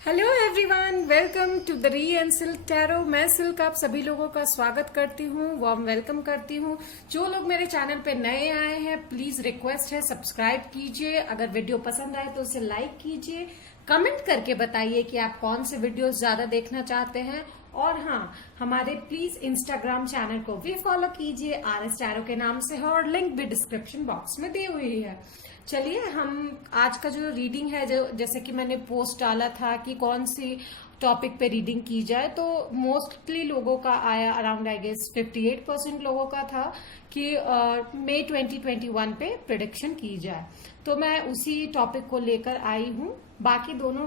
Hello everyone, welcome to the री and Silk Tarot. मैं Silk आप सभी लोगों का स्वागत करती हूँ, वार्म वेलकम करती हूँ। जो लोग मेरे चैनल पे नए आए हैं, प्लीज रिक्वेस्ट है सब्सक्राइब कीजिए। अगर वीडियो पसंद आए तो उसे लाइक कीजिए। कमेंट करके बताइए कि आप कौन से वीडियोस ज्यादा देखना चाहते हैं। और हाँ, हमारे प्लीज इंस्टाग्राम चैनल को भी फॉलो कीजिए, RS टैरो के नाम से है और लिंक भी डिस्क्रिप्शन बॉक्स में दी हुई है। चलिए, हम आज का जो रीडिंग है, जो जैसे कि मैंने पोस्ट डाला था कि कौन सी टॉपिक पे रीडिंग की जाए, तो मोस्टली लोगों का आया अराउंड आई गेस 58% लोगों का था कि मई 2021 पे प्रिडिक्शन की जाए। तो मैं उसी टॉपिक को लेकर आई हूँ। बाकी दोनों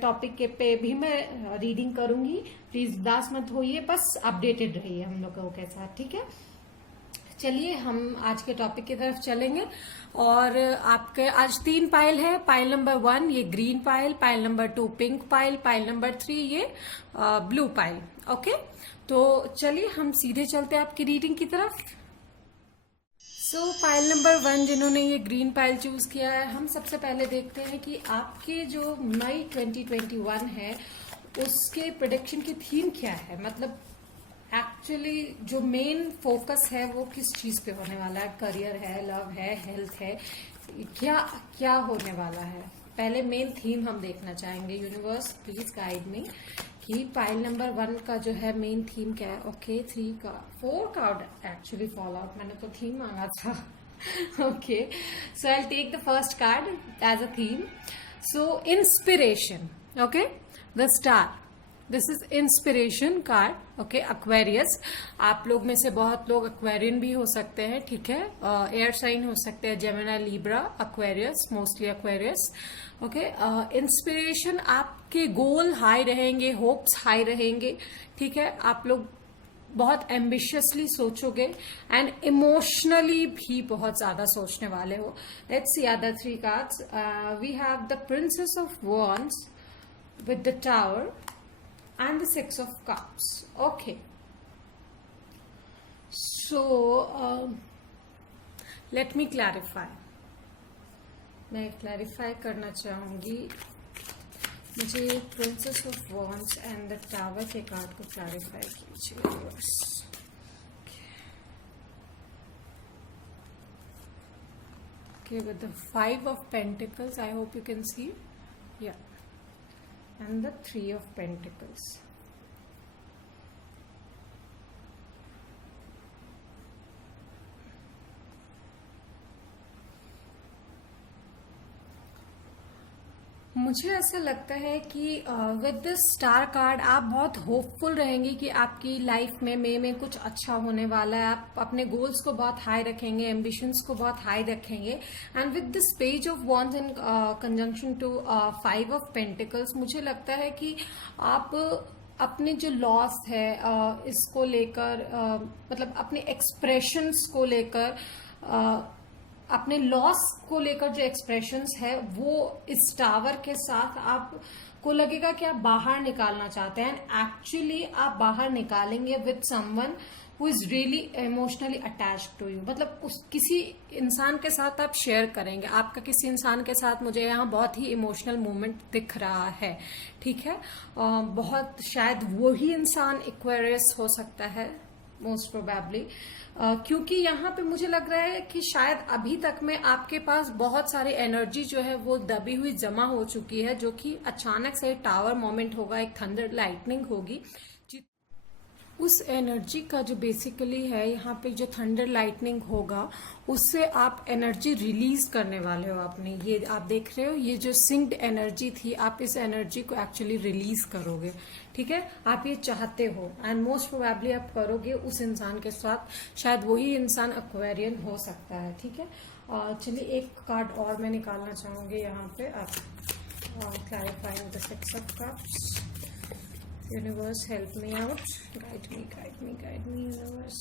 टॉपिक के पे भी मैं रीडिंग करूंगी। प्लीज उदास मत होइए, बस अपडेटेड रहिए हम लोगों के साथ, ठीक है। चलिए, हम आज के टॉपिक की तरफ चलेंगे। और आपके आज 3 पाइल है। पाइल नंबर 1 ये green pile, pile number 2 pink pile, pile number 3 ये ब्लू पाइल। ओके, तो चलिए हम सीधे चलते हैं आपकी रीडिंग की तरफ। पाइल नंबर 1 जिन्होंने ये ग्रीन पाइल चूज किया है, हम सबसे पहले देखते हैं कि आपके जो मई 2021 है उसके प्रोडिक्शन की थीम क्या है। मतलब एक्चुअली जो मेन फोकस है वो किस चीज पे होने वाला है। करियर है, लव है, हेल्थ है, क्या क्या होने वाला है। पहले मेन थीम हम देखना चाहेंगे। यूनिवर्स प्लीज गाइड मी कि पाइल नंबर 1 का जो है मेन थीम क्या है। Okay, 4 card actually fall out, मैंने तो थीम मांगा था। Okay, so I take the first card as a theme. So inspiration, okay, the star, this is inspiration card. Okay, Aquarius, आप लोग में से बहुत लोग एक्वेरियन भी हो सकते हैं, ठीक है। एयर साइन हो सकते हैं, Gemini, Libra, Aquarius, mostly Aquarius. Okay, inspiration, आपके गोल हाई रहेंगे, होप्स हाई रहेंगे, ठीक है। आप लोग बहुत एम्बिशियसली सोचोगे एंड इमोशनली भी बहुत ज्यादा सोचने वाले हो। Let's see other 3 cards. We have the princess of wands with the tower and the 6 of cups. Okay, so let me clarify. मैं क्लैरिफाई करना चाहूंगी। मुझे princess of wands and the tower के कार्ड को क्लैरिफाई कीजिए बस। Okay, with the 5 of Pentacles, I hope you can see. Yeah. And the 3 of Pentacles. मुझे ऐसा लगता है कि विद दिस स्टार कार्ड आप बहुत होपफुल रहेंगे कि आपकी लाइफ में मई में कुछ अच्छा होने वाला है। आप अपने गोल्स को बहुत हाई रखेंगे, एम्बिशंस को बहुत हाई रखेंगे। And with this page of wands in conjunction to 5 of pentacles, मुझे लगता है कि आप अपने जो लॉस है इसको लेकर, मतलब अपने एक्सप्रेशंस को लेकर, अपने लॉस को लेकर जो एक्सप्रेशंस है वो इस टावर के साथ आपको लगेगा कि आप बाहर निकालना चाहते हैं। एक्चुअली आप बाहर निकालेंगे with someone who is really emotionally attached to you. मतलब उस किसी इंसान के साथ आप शेयर करेंगे। आपका किसी इंसान के साथ मुझे यहाँ बहुत ही इमोशनल मूवमेंट दिख रहा है, ठीक है। बहुत शायद वही इंसान एक्वेरियस हो सकता है, मोस्ट प्रोबेबली, क्योंकि यहाँ पे मुझे लग रहा है कि शायद अभी तक में आपके पास बहुत सारी एनर्जी जो है वो दबी हुई जमा हो चुकी है, जो कि अचानक से टावर मोमेंट होगा, एक थंडर लाइटनिंग होगी। उस एनर्जी का जो बेसिकली है यहाँ पे जो थंडर लाइटनिंग होगा, उससे आप एनर्जी रिलीज करने वाले हो अपने। ये आप देख रहे हो, ये जो सिंक्ड एनर्जी थी, आप इस एनर्जी को एक्चुअली रिलीज करोगे, ठीक है। आप ये चाहते हो एंड मोस्ट प्रोबेबली आप करोगे उस इंसान के साथ। शायद वही इंसान एक्वेरियन हो सकता है, ठीक है। चलिए, एक कार्ड और मैं निकालना चाहूंगी यहाँ पे। आप clarifying the 6 of cups. Universe, help me out. Guide me, guide me, guide me, universe.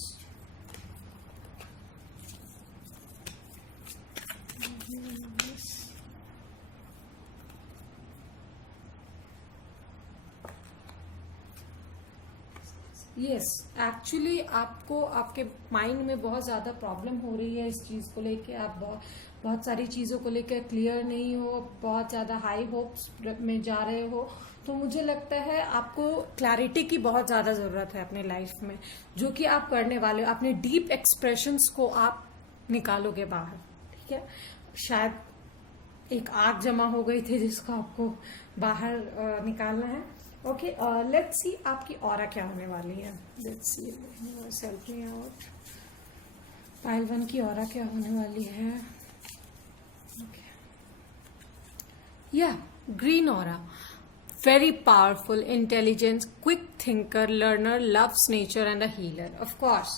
Universe. Yes, actually आपको आपके माइंड में बहुत ज्यादा प्रॉब्लम हो रही है इस चीज को लेके। आप बहुत बहुत सारी चीजों को लेकर क्लियर नहीं हो, बहुत ज्यादा हाई होप्स में जा रहे हो। तो मुझे लगता है आपको क्लैरिटी की बहुत ज्यादा जरूरत है अपने लाइफ में, जो कि आप करने वाले हो। अपने डीप एक्सप्रेशंस को आप निकालोगे बाहर, ठीक है। शायद एक आग जमा हो गई थी जिसको आपको बाहर निकालना है। ओके, लेट्स सी आपकी ऑरा क्या होने वाली है। Let's C, help me out. Pile 1 की ऑरा क्या होने वाली है। ओके, या green aura, very powerful, intelligent, quick thinker, learner, loves nature and a healer. Of course,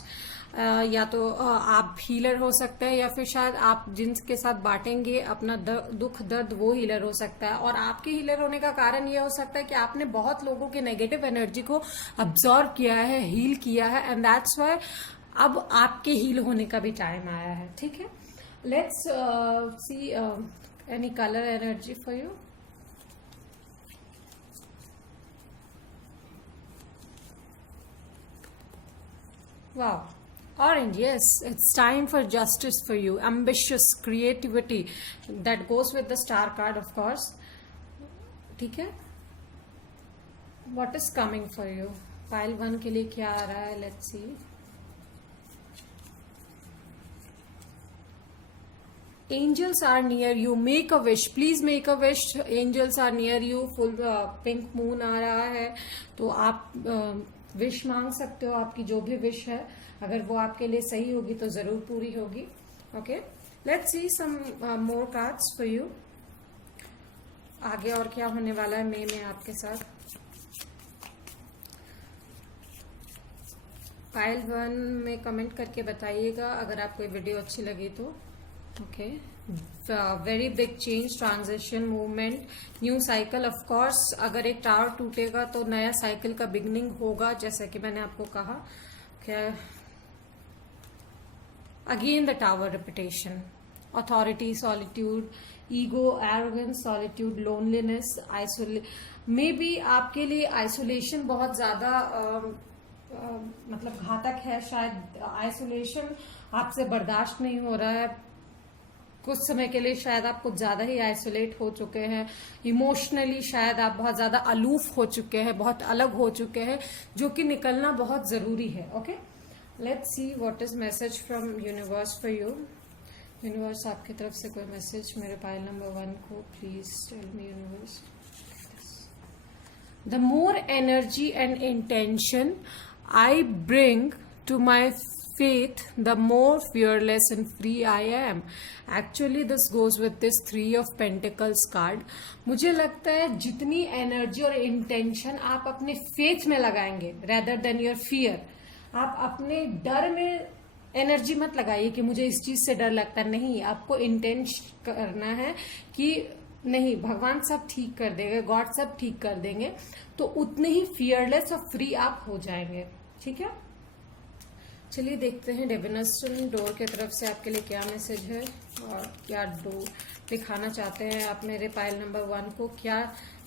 या तो आप हीलर हो सकते हैं, या फिर शायद आप जिनके साथ बांटेंगे अपना दुख दर्द वो हीलर हो सकता है। और आपके हीलर होने का कारण ये हो सकता है कि आपने बहुत लोगों के नेगेटिव एनर्जी को अब्सॉर्ब किया है, हील किया है, एंड दैट्स वाई अब आपके हील होने का भी टाइम आया है, ठीक है। Let's see any colour energy for you. Wow. Orange, yes, it's time for justice for you. Ambitious, creativity, that goes with the star card, of course. ठीक है? What is coming for you? Pile 1 के लिए क्या आ रहा है? Let's see. Angels are near you. Make a wish. Please make a wish. Angels are near you. Full pink moon आ रहा है, तो आप विश मांग सकते हो। आपकी जो भी विश है, अगर वो आपके लिए सही होगी तो जरूर पूरी होगी। Okay, let's see some more cards for you. आगे और क्या होने वाला है मई में आपके साथ। पाइल 1 में कमेंट करके बताइएगा अगर आपको ये वीडियो अच्छी लगी तो। Okay, very big change, transition, movement, new cycle. Of course अगर एक टावर टूटेगा तो नया साइकिल का बिगनिंग होगा, जैसा कि मैंने आपको कहा। क्या again the tower repetition, authority, solitude, ego, arrogance, solitude, loneliness, may be आपके लिए आइसोलेशन बहुत ज्यादा मतलब घातक है। शायद आइसोलेशन आपसे बर्दाश्त नहीं हो रहा है। कुछ समय के लिए शायद आप कुछ ज्यादा ही आइसोलेट हो चुके हैं। इमोशनली शायद आप बहुत ज्यादा अलूफ हो चुके हैं, बहुत अलग हो चुके हैं, जो कि निकलना बहुत जरूरी है। Okay, let's see what is message from universe for you. Universe आपकी तरफ से कोई मैसेज मेरे पाइल नंबर 1 को, please tell me universe. The more energy and intention I bring to my faith, the more fearless and free I am. Actually, this goes with this 3 of Pentacles card. मुझे लगता है जितनी energy और intention आप अपने faith में लगाएंगे rather than your fear, आप अपने डर में एनर्जी मत लगाइए कि मुझे इस चीज से डर लगता है। नहीं, आपको इंटेंशन करना है कि नहीं, भगवान सब ठीक कर देंगे, गॉड सब ठीक कर देंगे, तो उतने ही फियरलेस और फ्री आप हो जाएंगे, ठीक है। चलिए देखते हैं डिविनेशन डोर की तरफ से आपके लिए क्या मैसेज है और क्या डोर दिखाना चाहते हैं आप मेरे पाइल नंबर 1 को। क्या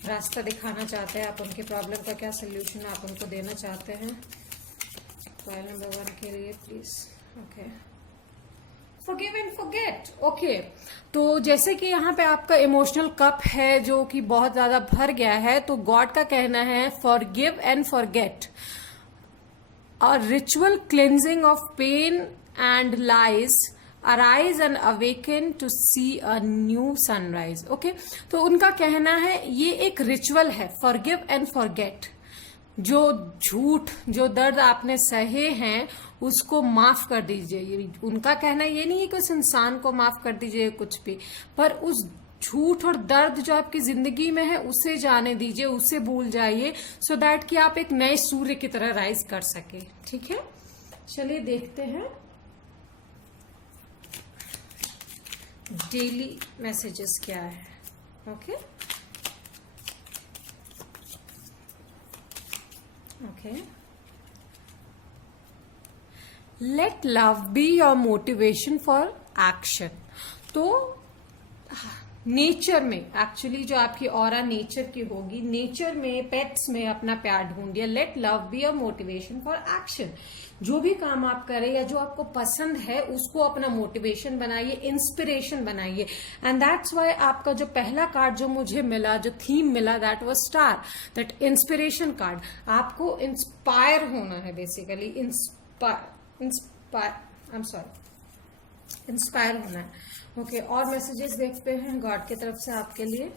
रास्ता दिखाना चाहते हैं आप, उनकी प्रॉब्लम का क्या सोल्यूशन आप उनको देना चाहते हैं पाइल नंबर 1 के लिए, please. Okay, Forgive and forget. Okay, तो जैसे कि यहाँ पे आपका इमोशनल कप है जो कि बहुत ज्यादा भर गया है, तो गॉड का कहना है forgive and forget, a ritual cleansing of pain and lies, arise and awaken to see a new sunrise. Okay, तो उनका कहना है ये एक रिचुअल है, फॉरगिव एंड फॉरगेट। जो झूठ, जो दर्द आपने सहे हैं उसको माफ कर दीजिए। उनका कहना ये नहीं है कि उस इंसान को माफ कर दीजिए कुछ भी, पर उस झूठ और दर्द जो आपकी जिंदगी में है उसे जाने दीजिए, उसे भूल जाइए, सो दैट कि आप एक नए सूर्य की तरह राइज कर सके, ठीक है। चलिए देखते हैं डेली मैसेजेस क्या है। Okay, Okay. Let love be your motivation for action. तो नेचर में, एक्चुअली जो आपकी ऑरा नेचर की होगी, नेचर में, पेट्स में अपना प्यार ढूंढिए। Let love be a motivation for action. जो भी काम आप करें या जो आपको पसंद है उसको अपना मोटिवेशन बनाइए, इंस्पिरेशन बनाइए। एंड दैट्स वाई आपका जो पहला कार्ड जो मुझे मिला, जो थीम मिला, that was star, that inspiration card. आपको इंस्पायर होना है basically, inspire I am sorry, inspire होना है। ओके, और मैसेजेस देखते हैं गॉड की तरफ से आपके लिए।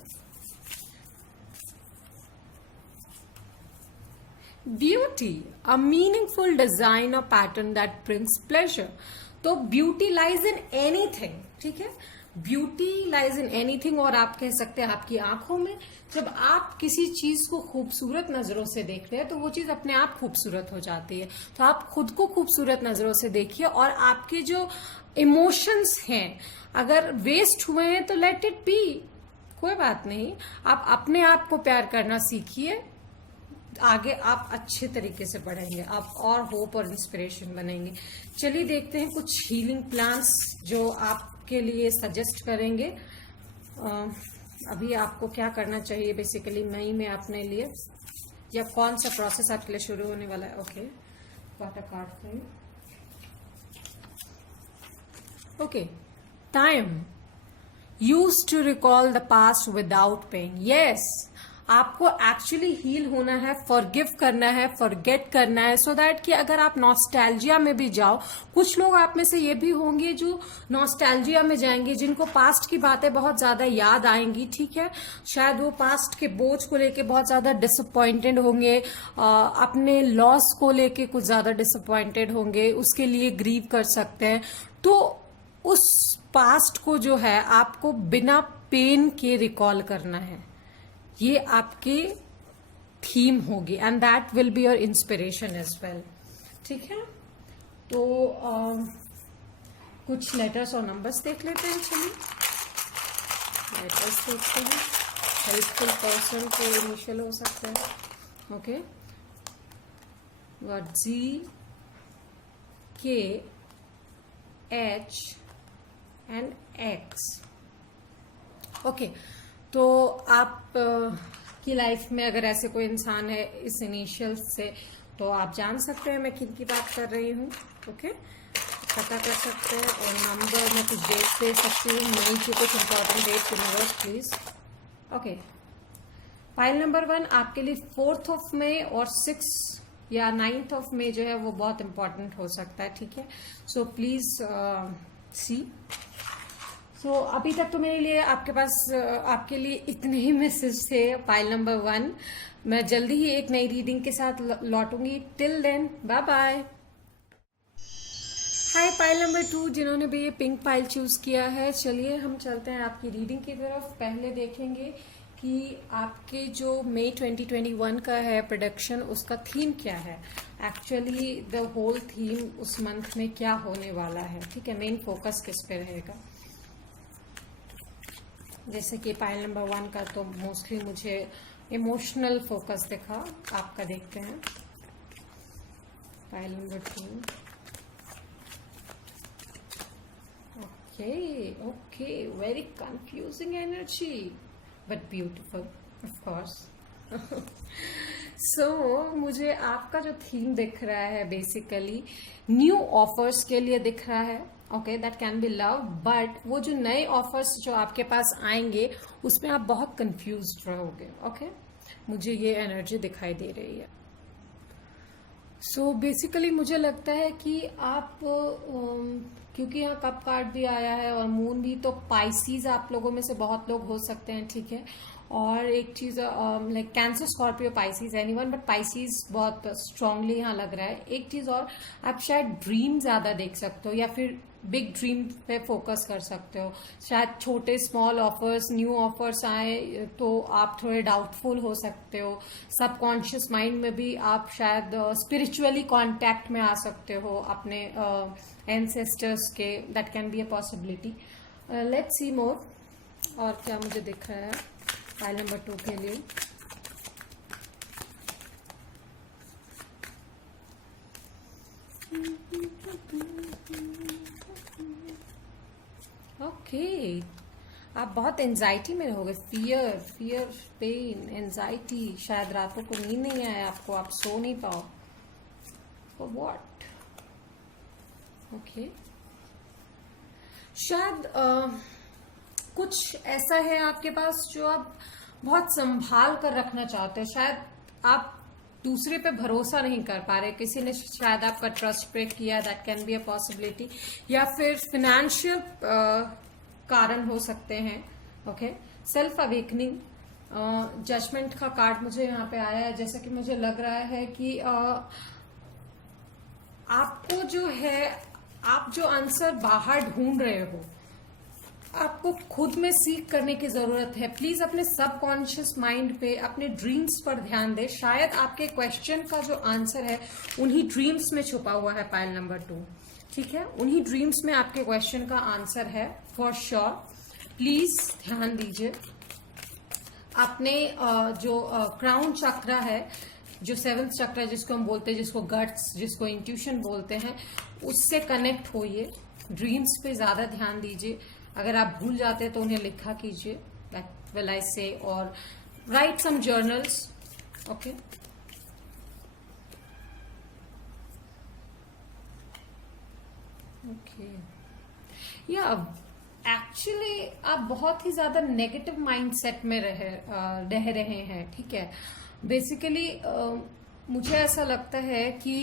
ब्यूटी, अ मीनिंगफुल डिजाइन और पैटर्न दैट ब्रिंग्स प्लेजर। तो ब्यूटी लाइज इन एनीथिंग, ठीक है, ब्यूटी लाइज इन एनीथिंग। और आप कह सकते हैं आपकी आंखों में। जब आप किसी चीज को खूबसूरत नजरों से देखते हैं तो वो चीज अपने आप खूबसूरत हो जाती है। तो आप खुद को खूबसूरत नजरों से देखिए, और आपके जो इमोशंस हैं अगर वेस्ट हुए हैं तो लेट इट बी, कोई बात नहीं। आप अपने आप को प्यार करना सीखिए, आगे आप अच्छे तरीके से बढ़ेंगे, आप और होप और इंस्पिरेशन बनेंगे। चलिए देखते हैं कुछ हीलिंग प्लान्स जो आपके लिए सजेस्ट करेंगे। अभी आपको क्या करना चाहिए बेसिकली मई में अपने लिए, या कौन सा प्रोसेस आपके लिए शुरू होने वाला है। Okay, what a card for you. Okay, time used to recall the past without pain. Yes, आपको एक्चुअली हील होना है, फॉरगिव करना है, फॉरगेट करना है, सो दैट कि अगर आप नॉस्टैल्जिया में भी जाओ, कुछ लोग आप में से ये भी होंगे जो नॉस्टैल्जिया में जाएंगे, जिनको पास्ट की बातें बहुत ज्यादा याद आएंगी, ठीक है। शायद वो पास्ट के बोझ को लेके बहुत ज्यादा डिसअपॉइंटेड होंगे, अपने लॉस को लेके कुछ ज्यादा डिसअपॉइंटेड होंगे, उसके लिए ग्रीव कर सकते हैं। तो उस पास्ट को जो है आपको बिना पेन के रिकॉल करना है, ये आपकी थीम होगी, and that will be your inspiration as well, ठीक है। तो कुछ लेटर्स और नंबर्स देख लेते हैं। चलिए लेटर्स देखते हैं, हेल्पफुल पर्सन के इनिशियल हो सकते हैं। Okay, got G, K, H and X। Okay, तो आप की लाइफ में अगर ऐसे कोई इंसान है इस इनिशियल से, तो आप जान सकते हैं मैं किन की बात कर रही हूँ। ओके, पता कर सकते हैं, और नंबर में कुछ डेट दे सकती हूँ, नहीं की कुछ important date universe please. Okay, pile number 1 आपके लिए 4 मई और 6 या 9 मई जो है वो बहुत इंपॉर्टेंट हो सकता है, ठीक है। So please see. तो अभी तक तो मेरे लिए आपके पास आपके लिए इतने ही मैसेज थे फाइल नंबर 1। मैं जल्दी ही एक नई रीडिंग के साथ लौटूंगी। Till then bye bye. Hi pile number 2 जिन्होंने भी ये पिंक पाइल चूज किया है, चलिए हम चलते हैं आपकी रीडिंग की तरफ। पहले देखेंगे कि आपके जो मई 2021 का है प्रोडक्शन, उसका थीम क्या है, एक्चुअली द होल थीम उस मंथ में क्या होने वाला है, ठीक है। मेन फोकस किस पे रहेगा। जैसे कि पाइल नंबर 1 का तो मोस्टली मुझे इमोशनल फोकस दिखा, आपका देखते हैं pile number 2। Okay, very confusing energy but beautiful of course. So मुझे आपका जो थीम दिख रहा है बेसिकली न्यू ऑफर्स के लिए दिख रहा है। Okay, that can B love, but वो जो नए ऑफर्स जो आपके पास आएंगे उसमें आप बहुत कंफ्यूज रहोगे। ओके, मुझे ये एनर्जी दिखाई दे रही है। सो बेसिकली मुझे लगता है कि आप क्योंकि यहाँ कप कार्ड भी आया है और मून भी, तो पाइसीज आप लोगों में से बहुत लोग हो सकते हैं, ठीक है। और एक चीज like cancer, Scorpio, Pisces, anyone, but Pisces बहुत स्ट्रांगली यहाँ लग रहा है। एक चीज और, आप शायद ड्रीम ज्यादा देख सकते हो या फिर बिग ड्रीम पे फोकस कर सकते हो। शायद छोटे स्मॉल ऑफर्स, न्यू ऑफर्स आए तो आप थोड़े डाउटफुल हो सकते हो। सबकॉन्शियस माइंड में भी आप शायद स्पिरिचुअली कांटेक्ट में आ सकते हो अपने एंसेस्टर्स के, that can be a possibility. Let's see more, और क्या मुझे दिख रहा है फाइल नंबर 2 के लिए। ओके, आप बहुत एंजाइटी में रहोगे, फियर, पेन, एंजाइटी, शायद रातों को नींद नहीं आए आपको, आप सो नहीं पाओ। For what? ओके, शायद कुछ ऐसा है आपके पास जो आप बहुत संभाल कर रखना चाहते हैं। शायद आप दूसरे पे भरोसा नहीं कर पा रहे, किसी ने शायद आपका ट्रस्ट ब्रेक किया, that can be a possibility, या फिर फिनेंशियल कारण हो सकते हैं। ओके, सेल्फ अवेकनिंग, जजमेंट का कार्ड मुझे यहाँ पे आया है, जैसा कि मुझे लग रहा है कि आपको जो है, आप जो आंसर बाहर ढूंढ रहे हो, आपको खुद में सीख करने की जरूरत है। प्लीज अपने सबकॉन्शियस माइंड पे, अपने ड्रीम्स पर ध्यान दे। शायद आपके क्वेश्चन का जो आंसर है उन्हीं ड्रीम्स में छुपा हुआ है, पाइल नंबर 2। ठीक है, उन्हीं ड्रीम्स में आपके क्वेश्चन का आंसर है फॉर श्योर। प्लीज ध्यान दीजिए। अपने जो क्राउन चक्रा है, जो 7th चक्र जिसको हम बोलते हैं, जिसको गट्स, जिसको इंट्यूशन बोलते हैं, उससे कनेक्ट होइए। ड्रीम्स पे ज्यादा ध्यान दीजिए। अगर आप भूल जाते हैं तो उन्हें लिखा कीजिए, दैट विल आई से, और राइट सम जर्नल्स। ओके, ओके, या एक्चुअली आप बहुत ही ज्यादा नेगेटिव माइंडसेट में रह रहे हैं। ठीक है, बेसिकली मुझे ऐसा लगता है कि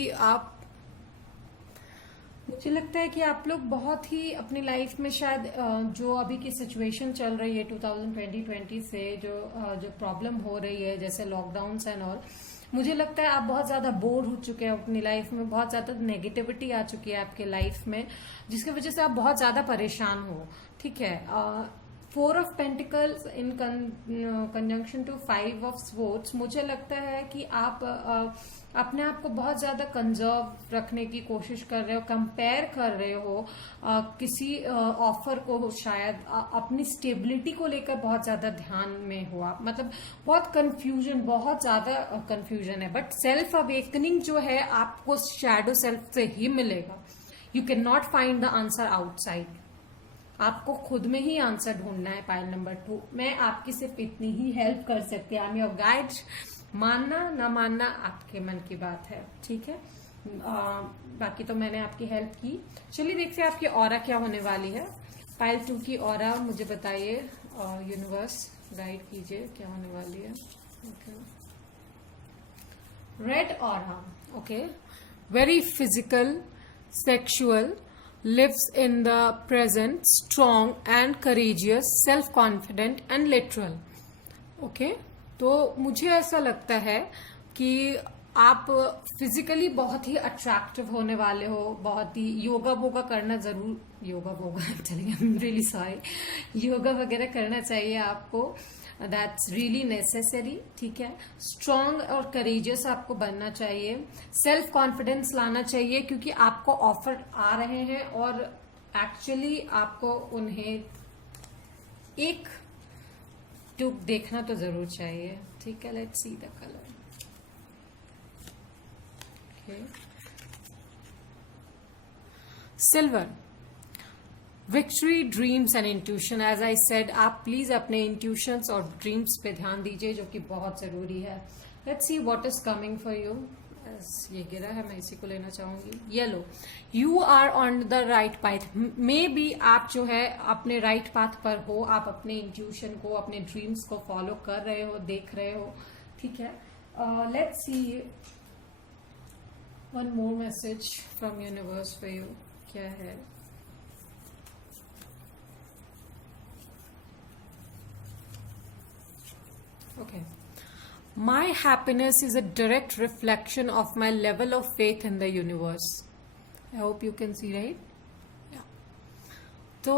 मुझे लगता है कि आप लोग बहुत ही अपनी लाइफ में शायद जो अभी की सिचुएशन चल रही है 2020 से, जो प्रॉब्लम हो रही है, जैसे लॉकडाउन एंड ऑल, मुझे लगता है आप बहुत ज्यादा बोर हो चुके हैं अपनी लाइफ में, बहुत ज्यादा नेगेटिविटी आ चुकी है आपके लाइफ में, जिसकी वजह से आप बहुत ज्यादा परेशान हो। ठीक है, 4 of pentacles in conjunction to 5 of swords, मुझे लगता है कि आप अपने आप को बहुत ज्यादा कंजर्व रखने की कोशिश कर रहे हो, कंपेयर कर रहे हो किसी ऑफर को, शायद अपनी स्टेबिलिटी को लेकर बहुत ज्यादा ध्यान में हो आप, मतलब बहुत ज्यादा कंफ्यूजन है। बट सेल्फ अवेकनिंग जो है आपको शैडो सेल्फ से ही मिलेगा। You can not find the answer outside, आपको खुद में ही आंसर ढूंढना है। पाइल नंबर 2, मैं आपकी सिर्फ इतनी ही हेल्प कर सकती हूँ। I am your guide. मानना ना मानना आपके मन की बात है। ठीक है, बाकी तो मैंने आपकी हेल्प की। चलिए देखते हैं आपकी ऑरा क्या होने वाली है। पाइल 2 की ऑरा मुझे बताइए, यूनिवर्स गाइड कीजिए क्या होने वाली है। Okay, red aura. Okay, very physical, sexual, lives in the present, strong and courageous, self confident and literal. Okay, तो मुझे ऐसा लगता है कि आप फिजिकली बहुत ही अट्रैक्टिव होने वाले हो, बहुत ही योगा वोगा करना जरूर, चलिए, आई एम रियली सॉरी, योगा वगैरह करना चाहिए आपको, दैट्स रियली नेसेसरी। ठीक है, स्ट्रांग और करेजियस आपको बनना चाहिए, सेल्फ कॉन्फिडेंस लाना चाहिए, क्योंकि आपको ऑफर आ रहे हैं और एक्चुअली आपको उन्हें एक टुक देखना तो जरूर चाहिए। ठीक है, let's see the colour. Silver, victory, dreams and intuition. As I said, आप प्लीज अपने इंट्यूशंस और ड्रीम्स पे ध्यान दीजिए, जो कि बहुत जरूरी है। Let's see what is coming for you. ये गिरा है, मैं इसी को लेना चाहूंगी। Yellow, you are on the right path. Maybe आप जो है अपने राइट पाथ पर हो, आप अपने इंट्यूशन को, अपने ड्रीम्स को फॉलो कर रहे हो, देख रहे हो। ठीक है, let's see one more message from universe for you. क्या है? Okay. My happiness is a direct reflection of my level of faith in the universe. I hope you can see, right? Yeah. तो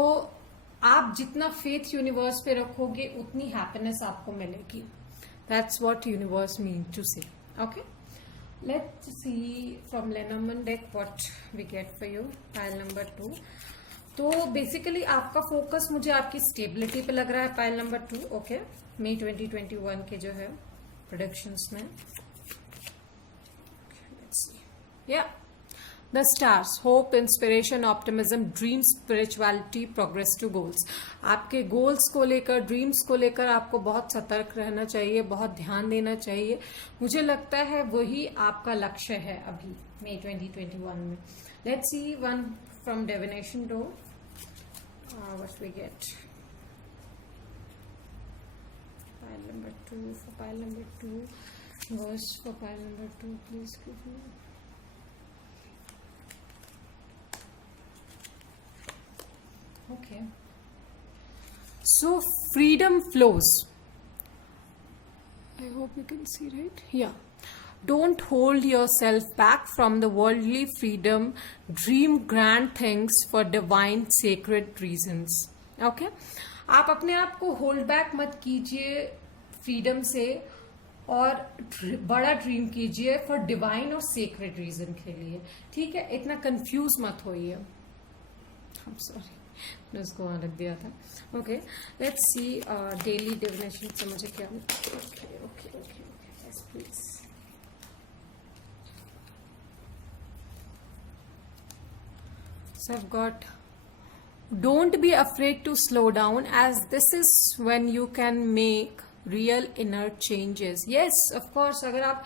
आप जितना faith universe पे रखोगे उतनी happiness आपको मिलेगी. That's what universe means to say. Okay. Let's see from Lenormand deck what we get for you. Pile number 2. तो basically आपका फोकस मुझे आपकी स्टेबिलिटी पे लग रहा है. Pile number 2. ओके, मई 2021 के जो है प्रोडक्शंस में. या the stars, hope, inspiration, optimism, dream, spirituality, progress to goals. आपके गोल्स को लेकर, ड्रीम्स को लेकर आपको बहुत सतर्क रहना चाहिए, बहुत ध्यान देना चाहिए। मुझे लगता है वही आपका लक्ष्य है अभी मई 2021 में। Let's see one from divination door, what we get. Pile number 2, for pile number 2, verse for pile number 2, please give me. Okay. So freedom flows. I hope you can see, right? Yeah. Don't hold yourself back from the worldly freedom. Dream grand things for divine sacred reasons. Okay? आप अपने आप को hold back मत कीजिए freedom से, और बड़ा dream कीजिए फॉर डिवाइन और सेक्रेट रीजन के लिए। ठीक है, इतना कंफ्यूज मत होइए। आई एम सॉरी, मैंने उसको वहां रख दिया था। Okay, let's C daily divination से मुझे क्या। Okay okay okay yes please. So I've got, don't be afraid to slow down, as this is when you can make real inner changes. Yes, of course, अगर आप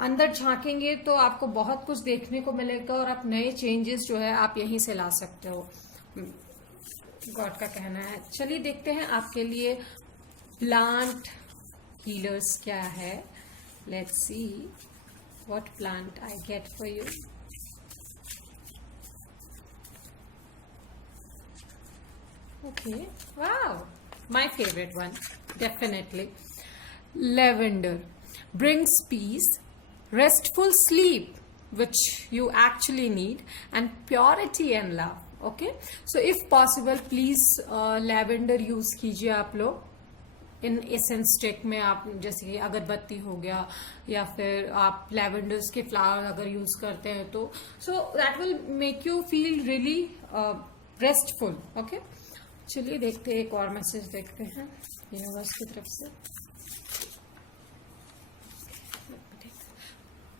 अंदर झांकेंगे तो आपको बहुत कुछ देखने को मिलेगा और आप नए चेंजेस जो है आप यहीं से ला सकते हो, गॉड का कहना है। चलिए देखते हैं आपके लिए प्लांट हीलर्स क्या है। Let's see what plant I get for you. Okay, wow, my favorite one, definitely. Lavender brings peace, restful sleep, which you actually need, and purity and love. Okay, so if possible, please lavender use कीजिए आप लोग in essence stick में। आप जैसे कि अगरबत्ती हो गया, या फिर आप लैवेंडर्स के फ्लावर अगर यूज करते हैं तो so that will make you feel really restful. Okay, चलिए देखते हैं, एक और मैसेज देखते हैं यूनिवर्स की तरफ से।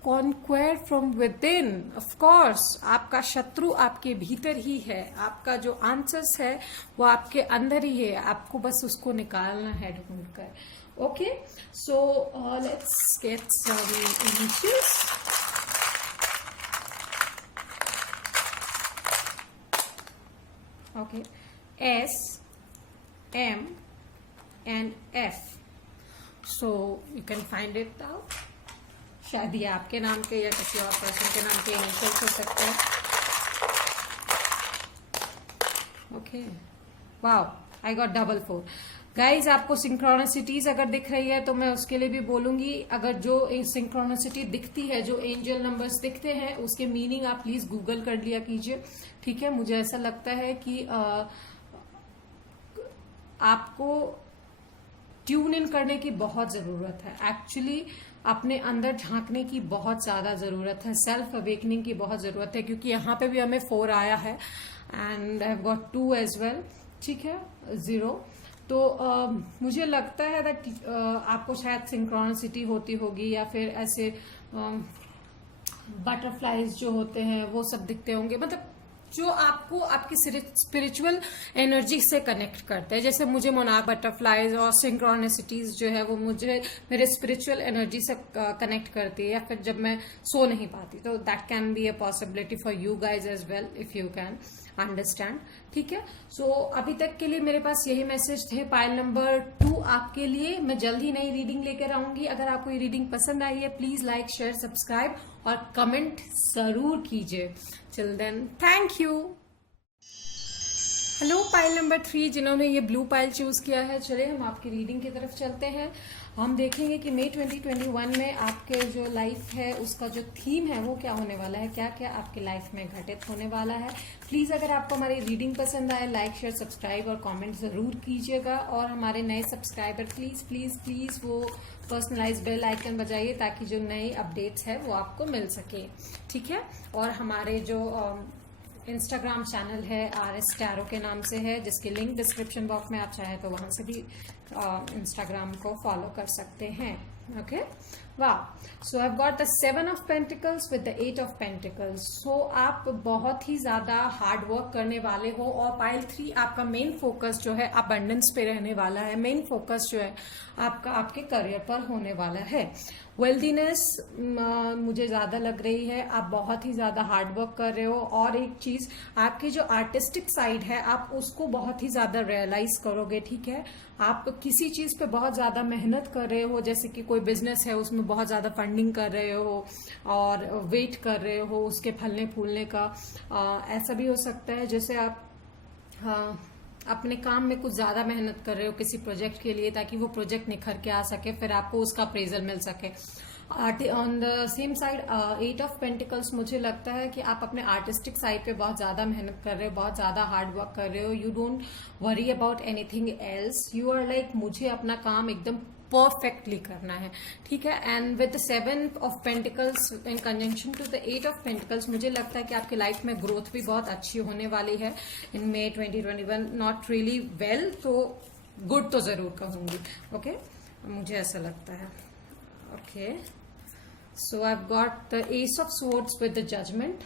Conquer from within, of course आपका शत्रु आपके भीतर ही है, आपका जो आंसर्स है वो आपके अंदर ही है, आपको बस उसको निकालना है ढूंढ कर। Okay, so let's get some images. Okay, S, M, and F. So you can find it out. शायद ये आपके नाम के या किसी और पर्सन के नाम के इनिशियल्स हो सकते हैं। Okay, wow, I got 4 guys. आपको सिंक्रोनिसिटीज अगर दिख रही है तो मैं उसके लिए भी बोलूंगी, अगर जो सिंक्रोनिसिटी दिखती है, जो एंजल नंबर्स दिखते हैं, उसके मीनिंग आप प्लीज गूगल कर लिया कीजिए। ठीक है, मुझे ऐसा लगता है कि आपको ट्यून इन करने की बहुत जरूरत है, एक्चुअली अपने अंदर झांकने की बहुत ज्यादा जरूरत है, सेल्फ अवेकनिंग की बहुत जरूरत है, क्योंकि यहाँ पे भी हमें 4 आया है and I have got 2 as well. ठीक है, 0। तो मुझे लगता है दैट आपको शायद सिंक्रोनिसिटी होती होगी, या फिर ऐसे बटरफ्लाईज जो होते हैं वो सब दिखते होंगे, मतलब जो आपको आपकी स्पिरिचुअल एनर्जी से कनेक्ट करते हैं। जैसे मुझे मोनार्क बटरफ्लाईज और सिंक्रोनिसिटीज जो है वो मुझे मेरे स्पिरिचुअल एनर्जी से कनेक्ट करती है, या फिर जब मैं सो नहीं पाती, तो that can be a possibility for you guys as well if you can understand. ठीक है, सो अभी तक के लिए मेरे पास यही मैसेज थे पाइल नंबर 2 आपके लिए। मैं जल्द ही नई रीडिंग लेकर आऊंगी। अगर आपको ये रीडिंग पसंद आई है, प्लीज लाइक, शेयर, सब्सक्राइब और कमेंट जरूर कीजिए। Till then, thank you. Hello pile number 3 जिन्होंने ये ब्लू पाइल चूज किया है, चलिए हम आपकी रीडिंग की तरफ चलते हैं। हम देखेंगे कि मई 2021 में आपके जो लाइफ है उसका जो थीम है वो क्या होने वाला है, क्या क्या आपकी लाइफ में घटित होने वाला है। प्लीज अगर आपको हमारी रीडिंग पसंद आए, लाइक, शेयर, सब्सक्राइब और कमेंट जरूर कीजिएगा। और हमारे नए सब्सक्राइबर प्लीज प्लीज प्लीज वो पर्सनलाइज बेल आइकन बजाइए, ताकि जो नए अपडेट्स है वो आपको मिल सके। ठीक है, और हमारे जो इंस्टाग्राम चैनल है RS टैरो के नाम से है, जिसकी लिंक डिस्क्रिप्शन बॉक्स में आप चाहे तो वहां से भी इंस्टाग्राम को फॉलो कर सकते हैं. ओके, वाह. So I got the 7 of pentacles with the 8 of pentacles. So आप बहुत ही ज्यादा हार्ड वर्क करने वाले हो, और पाइल 3 आपका मेन फोकस जो है अबंडेंस पे रहने वाला है. मेन फोकस जो है आपका आपके करियर पर होने वाला है. वेल्दीनेस मुझे ज्यादा लग रही है. आप बहुत ही ज्यादा हार्ड वर्क कर रहे हो, और एक चीज, आपकी जो आर्टिस्टिक साइड है आप उसको बहुत ही ज्यादा रियलाइज करोगे. ठीक है, आप किसी चीज पे बहुत ज्यादा मेहनत कर रहे हो, जैसे कि कोई बिजनेस है उसमें बहुत ज्यादा फंडिंग कर रहे हो और वेट कर रहे हो उसके फलने फूलने का. ऐसा भी हो सकता है जैसे आप अपने काम में कुछ ज्यादा मेहनत कर रहे हो किसी प्रोजेक्ट के लिए, ताकि वो प्रोजेक्ट निखर के आ सके, फिर आपको उसका अप्रेजल मिल सके. On the same side 8 of pentacles, मुझे लगता है कि आप अपने आर्टिस्टिक साइड पे बहुत ज्यादा मेहनत कर रहे हो, बहुत ज्यादा हार्ड वर्क कर रहे हो. You don't worry about anything else. You are like, मुझे अपना काम एकदम परफेक्टली करना है. ठीक है. And with the 7 of pentacles in conjunction to the 8 of pentacles, मुझे लगता है कि आपकी लाइफ में ग्रोथ भी बहुत अच्छी होने वाली है in May 2021. Not really well, तो गुड तो जरूर कहूंगी. ओके, मुझे ऐसा लगता है. Okay, so I got the ace of swords with the judgment.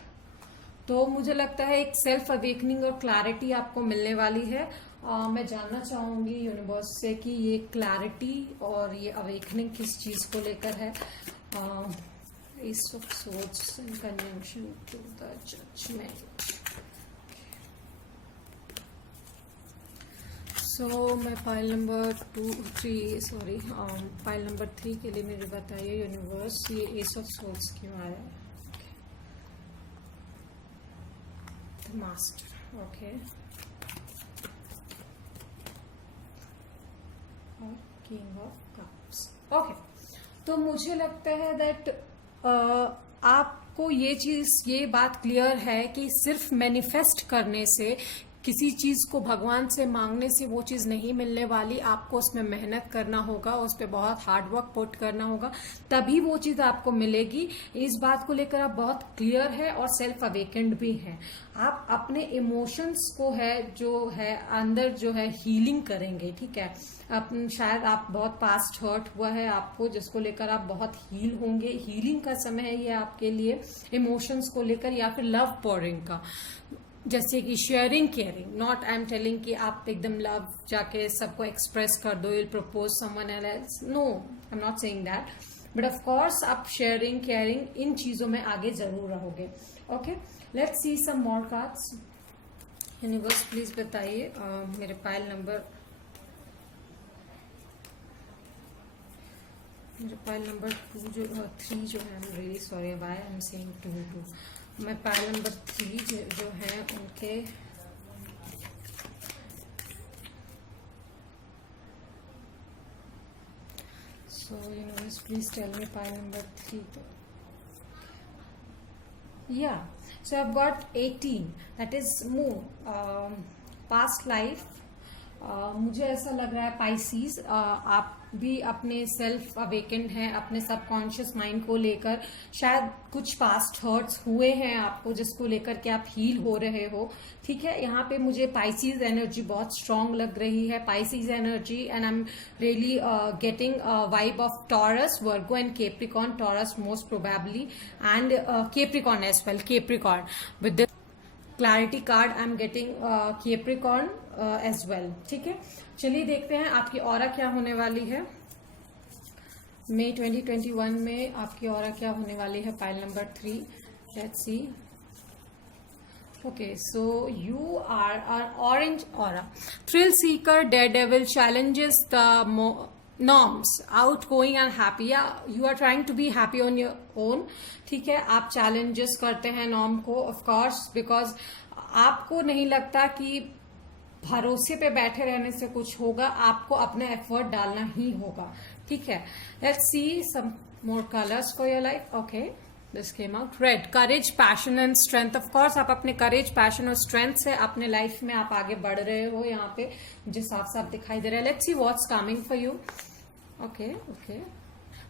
तो मुझे लगता है एक सेल्फ अवेकनिंग और क्लैरिटी आपको मिलने वाली है. मैं जानना चाहूंगी यूनिवर्स से कि ये क्लैरिटी और ये अवेकनिंग किस चीज को लेकर है. Ace of swords in conjunction to the judgement. So मैं फाइल नंबर 3 फाइल नंबर 3 के लिए मुझे बताइए यूनिवर्स, ये एस ऑफ स्वॉर्ड्स क्यों आया है. The master. Okay, king of cups. Okay, तो मुझे लगता है दैट आपको ये बात क्लियर है कि सिर्फ मैनिफेस्ट करने से, किसी चीज को भगवान से मांगने से वो चीज नहीं मिलने वाली. आपको उसमें मेहनत करना होगा, उस पर बहुत हार्ड वर्क पुट करना होगा, तभी वो चीज आपको मिलेगी. इस बात को लेकर आप बहुत क्लियर है और सेल्फ अवेकेंड भी हैं. आप अपने इमोशंस को जो है अंदर जो है हीलिंग करेंगे. ठीक है, शायद आप बहुत पास्ट हर्ट हुआ है आपको, जिसको लेकर आप बहुत हील होंगे. हीलिंग का समय है ये आपके लिए, इमोशंस को लेकर, या फिर लव पोरिंग का. जैसे कि sharing caring, not I am telling कि आप एकदम लव जाके सबको एक्सप्रेस कर दो, you propose someone else. No, I am not saying that, but of course आप शेयरिंग केयरिंग इन चीजों में आगे जरूर रहोगे. Okay, let's see some more cards. Universe please बताइए मेरे पाइल नंबर 2 जो 3 जो है, I am really sorry why I am saying 2. मैं पाइल नंबर 3 जो है उनके so universe please tell me pile number 3. या so I have got 18, that is moon, past life. मुझे ऐसा लग रहा है पाइसीज, आप भी अपने सेल्फ अवेकेंड हैं, अपने सबकॉन्शियस माइंड को लेकर. शायद कुछ पास्ट हर्ट्स हुए हैं आपको, जिसको लेकर के आप हील हो रहे हो. ठीक है, यहाँ पे मुझे पाइसीज एनर्जी बहुत स्ट्रांग लग रही है. Pisces energy, and I am really getting vibe of Taurus, Virgo and Capricorn. Taurus most probably, and Capricorn as well. Capricorn with clarity card I am getting Capricorn as well. ठीक है, चलिए देखते हैं आपकी aura क्या होने वाली है मई 2021 में. आपकी ऑरा क्या होने वाली है pile number 3. Let's see. Okay, so you are orange aura, thrill seeker, daredevil, challenges the norms, outgoing and happy. You are trying to be happy on your own. ठीक है, आप challenges करते हैं नॉर्म को, of course, because आपको नहीं लगता कि भरोसे पे बैठे रहने से कुछ होगा. आपको अपना एफर्ट डालना ही होगा. ठीक है, let's see some more colours for your life. Okay, this came out red, courage, passion and strength. Of course आप अपने करेज, पैशन और स्ट्रेंथ से अपने लाइफ में आप आगे बढ़ रहे हो. यहाँ पे मुझे साफ साफ दिखाई दे रहा है. Let's see what's coming for you. Okay,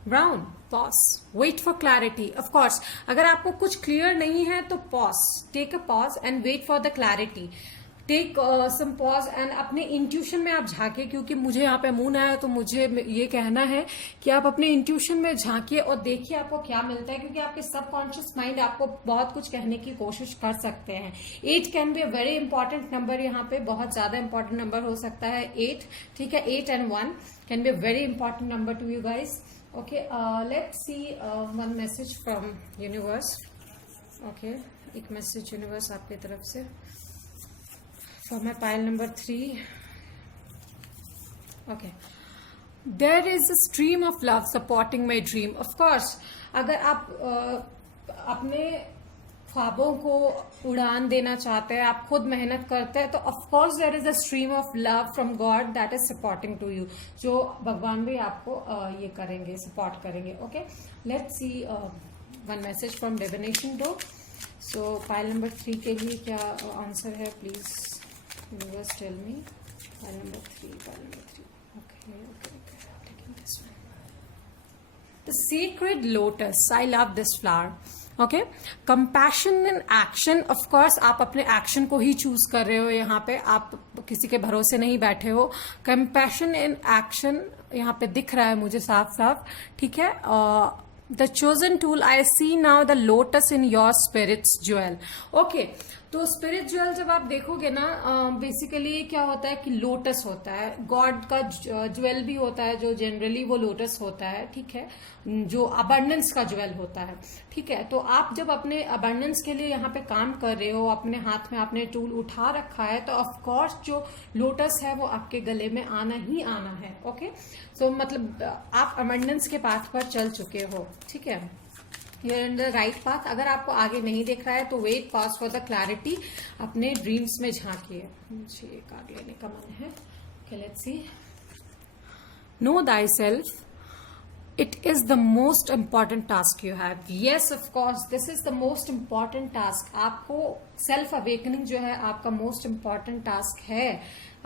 brown, pause, wait for clarity. Of course अगर आपको कुछ क्लियर नहीं है तो pause, take a pause and wait for the clarity. Take some pause and अपने इंट्यूशन में आप झांके, क्योंकि मुझे यहाँ पे मून आया तो मुझे ये कहना है कि आप अपने इंट्यूशन में झांकिए और देखिए आपको क्या मिलता है, क्योंकि आपके सबकॉन्शियस माइंड आपको बहुत कुछ कहने की कोशिश कर सकते हैं। 8 can be a very important number, यहाँ पे बहुत ज्यादा इंपॉर्टेंट नंबर हो सकता है 8, ठीक है। 8 and 1 can be a very important number two you guys. Okay, let's see one message from universe. Okay, एक मैसेज यूनिवर्स आपकी तरफ से for my pile number 3. Okay, there is a stream of love supporting my dream. Of course, अगर आप अपने ख्वाबों को उड़ान देना चाहते हैं, आप खुद मेहनत करते हैं, तो of course there is a stream of love from God that is supporting to you, जो भगवान भी आपको ये करेंगे, सपोर्ट करेंगे। Okay, let's see one message from divination though. So pile number 3 के लिए क्या आंसर है, please universe tell me. Pile number 3. Okay, taking this one. The sacred lotus, I love this flower. Okay, compassion in action. Of course आप अपने action को ही choose कर रहे हो, यहाँ पे आप किसी के भरोसे नहीं बैठे हो। compassion in action यहाँ पे दिख रहा है मुझे साफ साफ, ठीक है। The chosen tool, I see now the lotus in your spirit's jewel. Okay, तो स्पिरिट ज्वेल जब आप देखोगे ना, बेसिकली क्या होता है कि लोटस होता है, गॉड का ज्वेल भी होता है, जो जनरली वो लोटस होता है, ठीक है, जो अबंडेंस का ज्वेल होता है, ठीक है। तो आप जब अपने अबंडेंस के लिए यहाँ पे काम कर रहे हो, अपने हाथ में आपने टूल उठा रखा है, तो ऑफ कोर्स जो लोटस है वो आपके गले में आना ही आना है। ओके, सो मतलब आप अबंडेंस के पाथ पर चल चुके हो, ठीक है, you're in the right path। अगर आपको आगे नहीं दिख रहा है तो wait, pause for the clarity, अपने ड्रीम्स में झांकिए। मुझे एक कार्ड लेने का मन है। Okay, let's see. Know thyself. It is the most important task you have. Yes, of course, this is the most important task. आपको सेल्फ अवेकनिंग जो है आपका मोस्ट इम्पॉर्टेंट टास्क है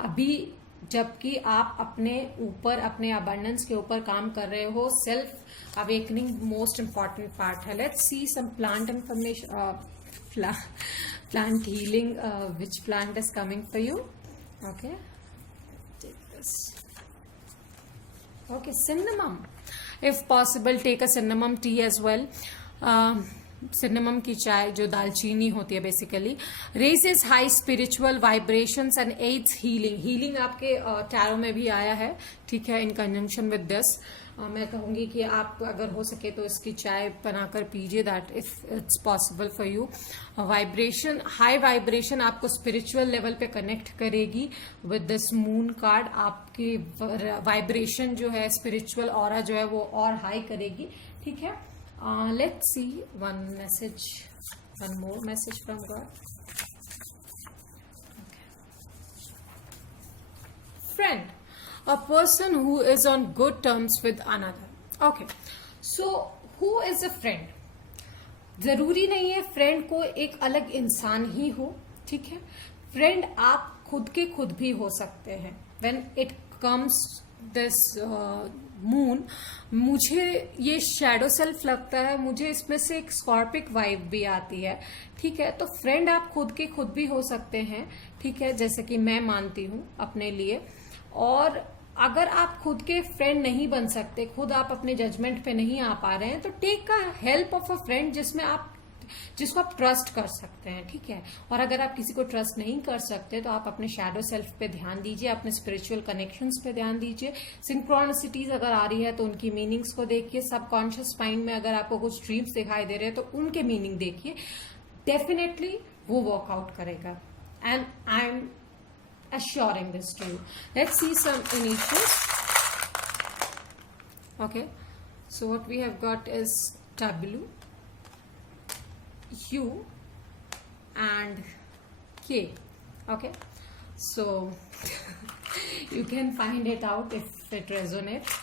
अभी, जबकि आप अपने ऊपर, अपने अबंडेंस के ऊपर काम कर रहे हो। Self awakening most important part है। Let's see some plant information, plant healing, which plant is coming for you. Okay, take this. Okay, cinnamon, if possible take a cinnamon tea as well. Cinnamon की चाय, जो दालचीनी होती है basically, raises high spiritual vibrations and aids healing. Healing आपके tarot में भी आया है, ठीक है, इन कंजंक्शन विद दिस। मैं कहूंगी कि आप अगर हो सके तो इसकी चाय बनाकर पीजिए, that if it's possible for you. Vibration, high vibration आपको स्पिरिचुअल लेवल पे कनेक्ट करेगी विद दिस मून कार्ड। आपकी वाइब्रेशन जो है, स्पिरिचुअल ऑरा जो है वो और हाई करेगी, ठीक है। Let's see one message, one more message from God. Okay. Friend, a person who is on good terms with another. Okay, so who is a friend? जरूरी नहीं है फ्रेंड को एक अलग इंसान ही हो, ठीक है। फ्रेंड आप खुद के खुद भी हो सकते हैं। When it comes this moon, मुझे ये शैडो सेल्फ लगता है, मुझे इसमें से एक स्कॉर्पिक वाइब भी आती है, ठीक है। तो फ्रेंड आप खुद के खुद भी हो सकते हैं, ठीक है, जैसे कि मैं मानती हूँ अपने लिए। और अगर आप खुद के फ्रेंड नहीं बन सकते, खुद आप अपने जजमेंट पे नहीं आ पा रहे हैं, तो take a help of a friend जिसको आप ट्रस्ट कर सकते हैं, ठीक है। और अगर आप किसी को ट्रस्ट नहीं कर सकते तो आप अपने शैडो सेल्फ पे ध्यान दीजिए, अपने स्पिरिचुअल कनेक्शंस पे ध्यान दीजिए। सिंक्रोनिसिटीज अगर आ रही है तो उनकी मीनिंग्स को देखिए। सबकॉन्शियस माइंड में अगर आपको कुछ ड्रीम्स दिखाई दे रहे हैं तो उनके मीनिंग देखिए, डेफिनेटली वो वर्कआउट करेगा। And I M assuring this to you. Let's see some initials. Okay, so what we have got is W, U and K. Okay, so you can find it out if it resonates.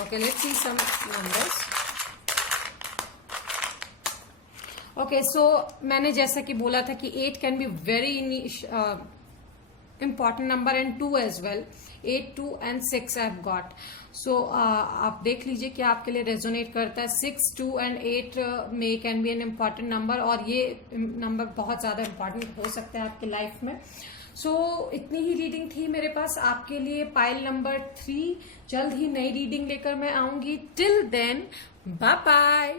Okay, let's see some numbers. Okay, so मैंने जैसा कि बोला था कि 8 can be very important number and 2 as well. 8, 2 and 6 I have got. So आप देख लीजिए कि आपके लिए रेजोनेट करता है। 6, 2 and 8 में can be an important number, और ये नंबर बहुत ज्यादा इम्पॉर्टेंट हो सकता है आपकी लाइफ में। सो इतनी ही रीडिंग थी मेरे पास आपके लिए, पाइल नंबर 3। जल्द ही नई रीडिंग लेकर मैं आऊंगी। Till then, bye bye.